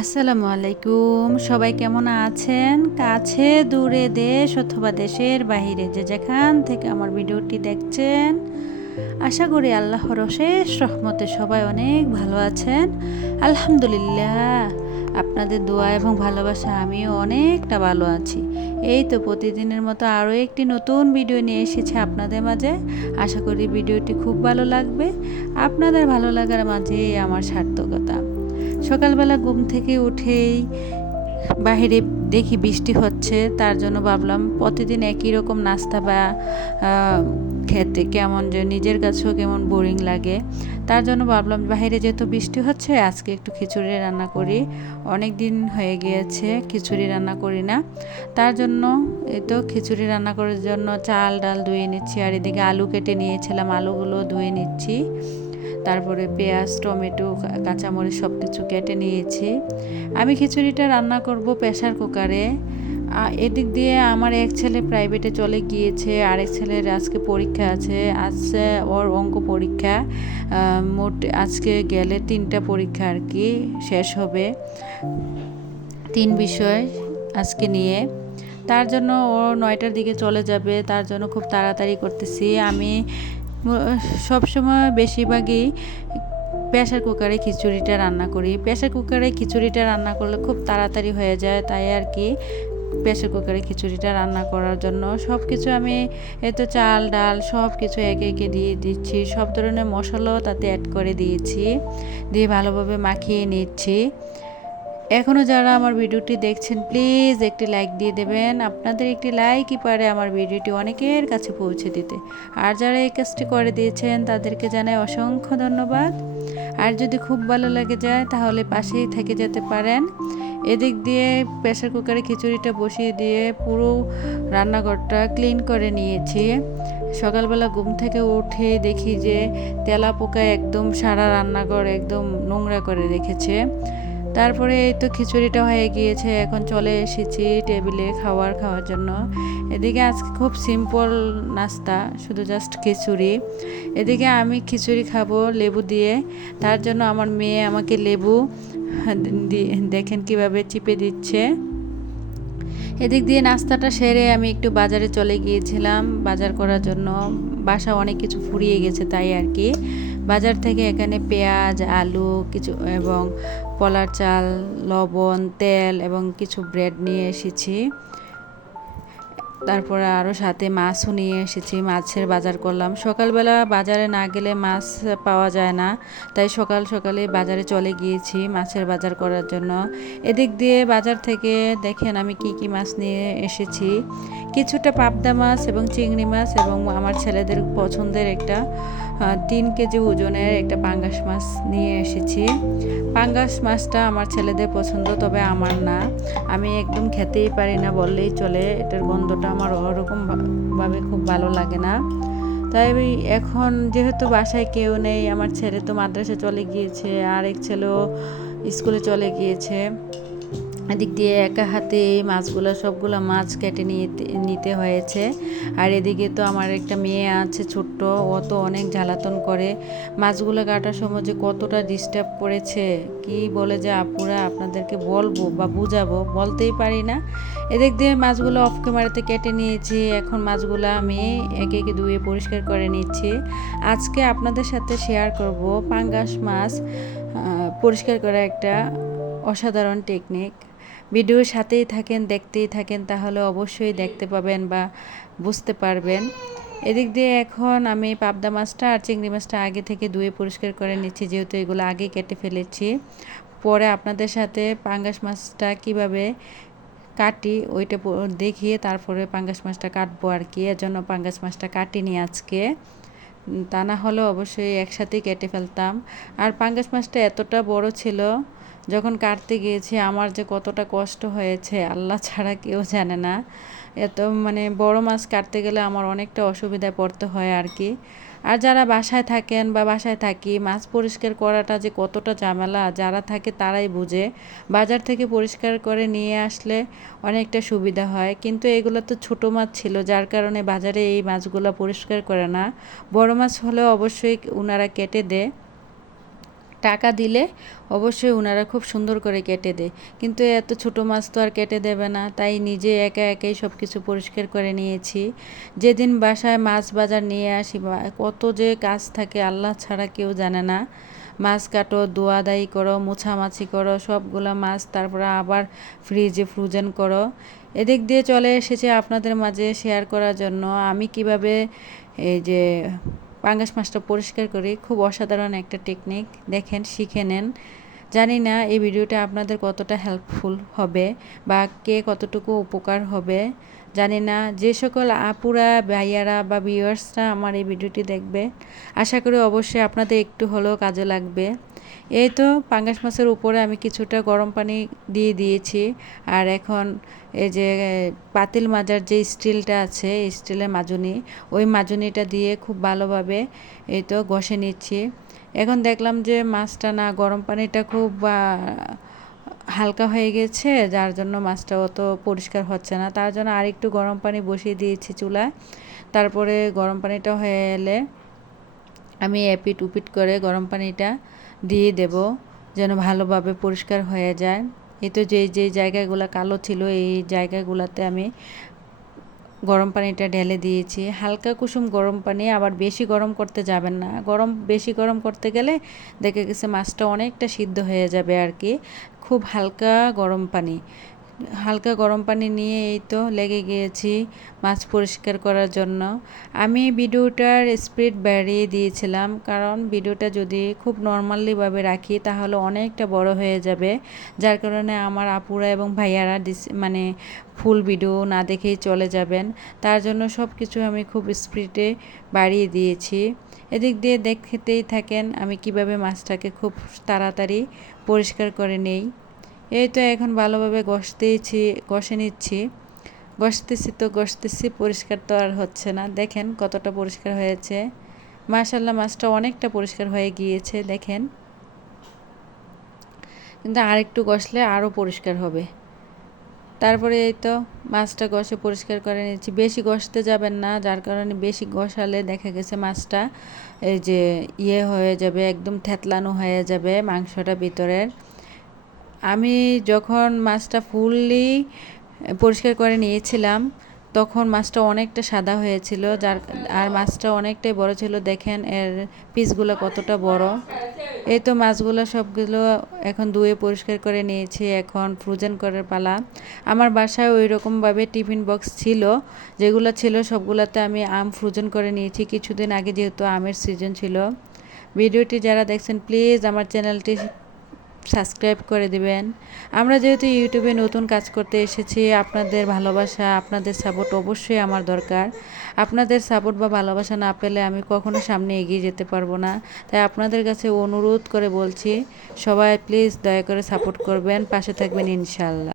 আসসালামু আলাইকুম। সবাই কেমন আছেন? কাছে, দূরে দেশ অথবা দেশের বাহিরে যে যেখান থেকে আমার ভিডিওটি দেখছেন, আশা করি আল্লাহর অশেষ রহমতে সবাই অনেক ভালো আছেন। আলহামদুলিল্লাহ, আপনাদের দোয়া এবং ভালোবাসা আমিও অনেকটা ভালো আছি। এই তো প্রতিদিনের মতো আরও একটি নতুন ভিডিও নিয়ে এসেছি আপনাদের মাঝে। আশা করি ভিডিওটি খুব ভালো লাগবে। আপনাদের ভালো লাগার মাঝে আমার সার্থকতা। সকালবেলা ঘুম থেকে উঠেই বাহিরে দেখি বৃষ্টি হচ্ছে, তার জন্য ভাবলাম প্রতিদিন একই রকম নাস্তা বা খেতে কেমন যে নিজের কাছেও কেমন বোরিং লাগে। তার জন্য ভাবলাম বাহিরে যেহেতু বৃষ্টি হচ্ছে, আজকে একটু খিচুড়ি রান্না করি। অনেক দিন হয়ে গিয়েছে, খিচুড়ি রান্না করি না। তার জন্য এই তো খিচুড়ি রান্না করার জন্য চাল, ডাল ধুয়ে নিচ্ছি, আর এদিকে আলু কেটে নিয়েছিলাম, আলুগুলো ধুয়ে নিচ্ছি। তারপরে পেঁয়াজ, টমেটো, কাঁচামরিচ সব কিছু কেটে নিয়েছি। আমি খিচুড়িটা রান্না করব প্রেশার কুকারে। এদিক দিয়ে আমার এক ছেলে প্রাইভেটে চলে গিয়েছে, আরেক ছেলের আজকে পরীক্ষা আছে, আজকে ওর অঙ্ক পরীক্ষা। মোট আজকে গেলে তিনটা পরীক্ষা আর কি, শেষ হবে। তিন বিষয় আজকে নিয়ে। তার জন্য ও নয়টার দিকে চলে যাবে, তার জন্য খুব তাড়াতাড়ি করতেছি। আমি সবসময় বেশিরভাগই প্রেশার কুকারে খিচুড়িটা রান্না করি। প্রেশার কুকারে খিচুড়িটা রান্না করলে খুব তাড়াতাড়ি হয়ে যায়, তাই আর কি প্রেশার কুকারে খিচুড়িটা রান্না করার জন্য। সব কিছু আমি এত চাল, ডাল সব কিছু একে একে দিয়ে দিচ্ছি। সব ধরনের মশলাও তাতে অ্যাড করে দিয়েছি, দিয়ে ভালোভাবে মাখিয়ে নিচ্ছি। এখনও যারা আমার ভিডিওটি দেখছেন প্লিজ একটি লাইক দিয়ে দেবেন। আপনাদের একটি লাইকই পারে আমার ভিডিওটি অনেকের কাছে পৌঁছে দিতে। আর যারা এই কাজটি করে দিয়েছেন, তাদেরকে জানাই অসংখ্য ধন্যবাদ। আর যদি খুব ভালো লাগে যায়, তাহলে পাশেই থেকে যেতে পারেন। এদিক দিয়ে প্রেশার কুকারে খিচুড়িটা বসিয়ে দিয়ে পুরো রান্নাঘরটা ক্লিন করে নিয়েছি। সকালবেলা ঘুম থেকে উঠে দেখি যে তেলা পোকা একদম সারা রান্নাঘর একদম নোংরা করে রেখেছে। তারপরে এই তো খিচুড়িটা হয়ে গিয়েছে, এখন চলে এসেছি টেবিলে খাওয়ার খাওয়ার জন্য। এদিকে আজকে খুব সিম্পল নাস্তা, শুধু জাস্ট খিচুড়ি। এদিকে আমি খিচুড়ি খাব লেবু দিয়ে, তার জন্য আমার মেয়ে আমাকে লেবু দেখেন কীভাবে চিপে দিচ্ছে। এদিক দিয়ে নাস্তাটা সেরে আমি একটু বাজারে চলে গিয়েছিলাম বাজার করার জন্য। বাসা অনেক কিছু ফুরিয়ে গেছে তাই আর কি। বাজার থেকে এখানে পেঁয়াজ, আলু কিছু এবং পলার চাল, লবণ, তেল এবং কিছু ব্রেড নিয়ে এসেছি। তারপরে আরও সাথে মাছও নিয়ে এসেছি, মাছের বাজার করলাম। সকালবেলা বাজারে না গেলে মাছ পাওয়া যায় না, তাই সকাল সকালে বাজারে চলে গিয়েছি মাছের বাজার করার জন্য। এদিক দিয়ে বাজার থেকে দেখেন আমি কি কি মাছ নিয়ে এসেছি। কিছুটা পাবদা মাছ এবং চিংড়ি মাছ এবং আমার ছেলেদের পছন্দের একটা তিন কেজি ওজনের একটা পাঙ্গাস মাছ নিয়ে এসেছি। পাঙ্গাস মাছটা আমার ছেলেদের পছন্দ, তবে আমার না। আমি একদম খেতেই পারি না বললেই চলে, এটার গন্ধটা আমার ওরকমভাবে খুব ভালো লাগে না। তাই আমি এখন যেহেতু বাসায় কেউ নেই, আমার ছেলে তো মাদ্রাসা চলে গিয়েছে, আর এক ছেলেও স্কুলে চলে গিয়েছে। এদিক দিয়ে একা হাতে মাছগুলো, সবগুলো মাছ কেটে নিতে হয়েছে। আর এদিকে তো আমার একটা মেয়ে আছে, ছোট্ট, ও তো অনেক জ্বালাতন করে। মাছগুলো কাটার সময় যে কতটা ডিস্টার্ব করেছে, কি বলে যে আপুরা আপনাদেরকে বলব বা বুঝাবো বলতেই পারি না। এদিক দিয়ে মাছগুলো অফ ক্যামেরাতে কেটে নিয়েছি, এখন মাছগুলো আমি একে একে ধুয়ে পরিষ্কার করে নিচ্ছি। আজকে আপনাদের সাথে শেয়ার করব পাঙ্গাস মাছ পরিষ্কার করা একটা অসাধারণ টেকনিক ভিডিওর সাথেই থাকেন, দেখতেই থাকেন, তাহলে অবশ্যই দেখতে পাবেন বা বুঝতে পারবেন। এদিক দিয়ে এখন আমি পাবদা মাছটা আর চিংড়ি মাছটা আগে থেকে ধুয়ে পরিষ্কার করে নিচ্ছি, যেহেতু এগুলো আগে কেটে ফেলেছি। পরে আপনাদের সাথে পাঙ্গাস মাছটা কীভাবে কাটি ওইটা দেখিয়ে তারপরে পাঙ্গাস মাছটা কাটবো আর কি। এর জন্য পাঙ্গাস মাছটা কাটিনি আজকে। তা না হলে অবশ্যই একসাথেই কেটে ফেলতাম। আর পাঙ্গাস মাছটা এতটা বড় ছিল যখন কাটতে গিয়েছি, আমার যে কতটা কষ্ট হয়েছে, আল্লাহ ছাড়া কেউ জানে না। এত মানে বড় মাছ কাটতে গেলে আমার অনেকটা অসুবিধায় পড়তে হয় আর কি। আর যারা বাসায় থাকেন বা বাসায় থাকি, মাছ পরিষ্কার করাটা যে কতটা ঝামেলা, যারা থাকে তারাই বুঝে। বাজার থেকে পরিষ্কার করে নিয়ে আসলে অনেকটা সুবিধা হয়। কিন্তু এগুলো তো ছোটো মাছ ছিল, যার কারণে বাজারে এই মাছগুলো পরিষ্কার করে না। বড় মাছ হলেও অবশ্যই ওনারা কেটে দেয়। টাকা দিলে অবশ্যই ওনারা খুব সুন্দর করে কেটে দেয়। কিন্তু এত ছোট মাছ তো আর কেটে দেবে না। তাই নিজে একা একাই সব কিছু পরিষ্কার করে নিয়েছি। যেদিন বাসায় মাছ বাজার নিয়ে আসি কত যে কাজ থাকে আল্লাহ ছাড়া কেউ জানে না। মাছ কাটো দোয়াদাই করো, মোছামাছি করো, সবগুলা মাছ তারপরে আবার ফ্রিজে ফ্রোজেন করো। এদিক দিয়ে চলে এসেছে আপনাদের মাঝে শেয়ার করার জন্য। আমি কীভাবে এই যে পাঙ্গাস মাছটা পরিষ্কার করি, খুব অসাধারণ একটা টেকনিক দেখেন, শিখে নেন। জানি না এই ভিডিওটা আপনাদের কতটা হেল্পফুল হবে বা কে কতটুকু উপকার হবে। জানি না, যে সকল আপুরা, ভাইয়ারা বা ভিউয়ার্সরা আমার এই ভিডিওটি দেখবে, আশা করি অবশ্যই আপনাদের একটু হলেও কাজে লাগবে। এই তো পাঙ্গাস মাছের উপরে আমি কিছুটা গরম পানি দিয়ে দিয়েছি। আর এখন এই যে পাতিল মাজার যে স্টিলটা আছে স্টিলের মাজুনি, ওই মাজুনিটা দিয়ে খুব ভালোভাবে এই তো ঘষে নিচ্ছি। এখন দেখলাম যে মাছটা না, গরম পানিটা খুব হালকা হয়ে গেছে, যার জন্য মাছটা অত পরিষ্কার হচ্ছে না। তার জন্য আরেকটু গরম পানি বসিয়ে দিয়েছি চুলায়। তারপরে গরম পানিটা হয়ে এলে আমি এপিট উপিট করে গরম পানিটা দিয়ে দেব যেন ভালোভাবে পরিষ্কার হয়ে যায়। এই তো যে যেই জায়গাগুলো কালো ছিল, এই জায়গাগুলোতে আমি গরম পানিটা ঢেলে দিয়েছি। হালকা কুসুম গরম পানি, আবার বেশি গরম করতে যাবেন না। গরম, বেশি গরম করতে গেলে দেখে গেছে মাছটা অনেকটা সিদ্ধ হয়ে যাবে আর কি। খুব হালকা গরম পানি। হালকা গরম পানি নিয়ে এই তো লেগে গিয়েছি মাছ পরিষ্কার করার জন্য। আমি ভিডিওটার স্পিড বাড়িয়ে দিয়েছিলাম, কারণ ভিডিওটা যদি খুব নর্মালিভাবে রাখি তাহলে অনেকটা বড় হয়ে যাবে, যার কারণে আমার আপুরা এবং ভাইয়ারা মানে ফুল ভিডিও না দেখেই চলে যাবেন। তার জন্য সব কিছু আমি খুব স্পিডে বাড়িয়ে দিয়েছি। এদিক দিয়ে দেখতেই থাকেন আমি কীভাবে মাছটাকে খুব তাড়াতাড়ি পরিষ্কার করে নেই। এই তো এখন ভালোভাবে ঘষতেইছি, ঘষে নিচ্ছি। ঘষতেছি তো ঘষতেছি, পরিষ্কার তো আর হচ্ছে না। দেখেন কতটা পরিষ্কার হয়েছে। মাশাল্লাহ মাছটা অনেকটা পরিষ্কার হয়ে গিয়েছে, দেখেন। কিন্তু আরেকটু ঘষলে আরও পরিষ্কার হবে। তারপরে এই তো মাছটা ঘষে পরিষ্কার করে নিচ্ছি। বেশি ঘষতে যাবেন না, যার কারণে বেশি ঘষালে দেখা গেছে মাছটা এই যে ইয়ে হয়ে যাবে, একদম থেতলানো হয়ে যাবে মাংসটা ভিতরের। আমি যখন মাছটা ফুললি, পরিষ্কার করে নিয়েছিলাম, তখন মাছটা অনেকটা সাদা হয়েছিল, যার আর মাছটা অনেকটাই বড় ছিল। দেখেন এর পিসগুলো কতটা বড়। এই তো মাছগুলো সবগুলো এখন ধুয়ে পরিষ্কার করে নিয়েছি, এখন ফ্রোজেন করার পালা। আমার বাসায় ওই রকমভাবে টিফিন বক্স ছিল, যেগুলো ছিল সবগুলোতে আমি আম ফ্রোজেন করে নিয়েছি। কিছুদিন আগে যেহেতু আমের সিজন ছিল। ভিডিওটি যারা দেখছেন, প্লিজ আমার চ্যানেলটি সাবস্ক্রাইব করে দিবেন। আমরা যেহেতু ইউটিউবে নতুন কাজ করতে এসেছি, আপনাদের ভালোবাসা, আপনাদের সাপোর্ট অবশ্যই আমার দরকার। আপনাদের সাপোর্ট বা ভালোবাসা না পেলে আমি কখনো সামনে এগিয়ে যেতে পারব না। তাই আপনাদের কাছে অনুরোধ করে বলছি, সবাই প্লিজ দয়া করে সাপোর্ট করবেন, পাশে থাকবেন ইনশাল্লাহ।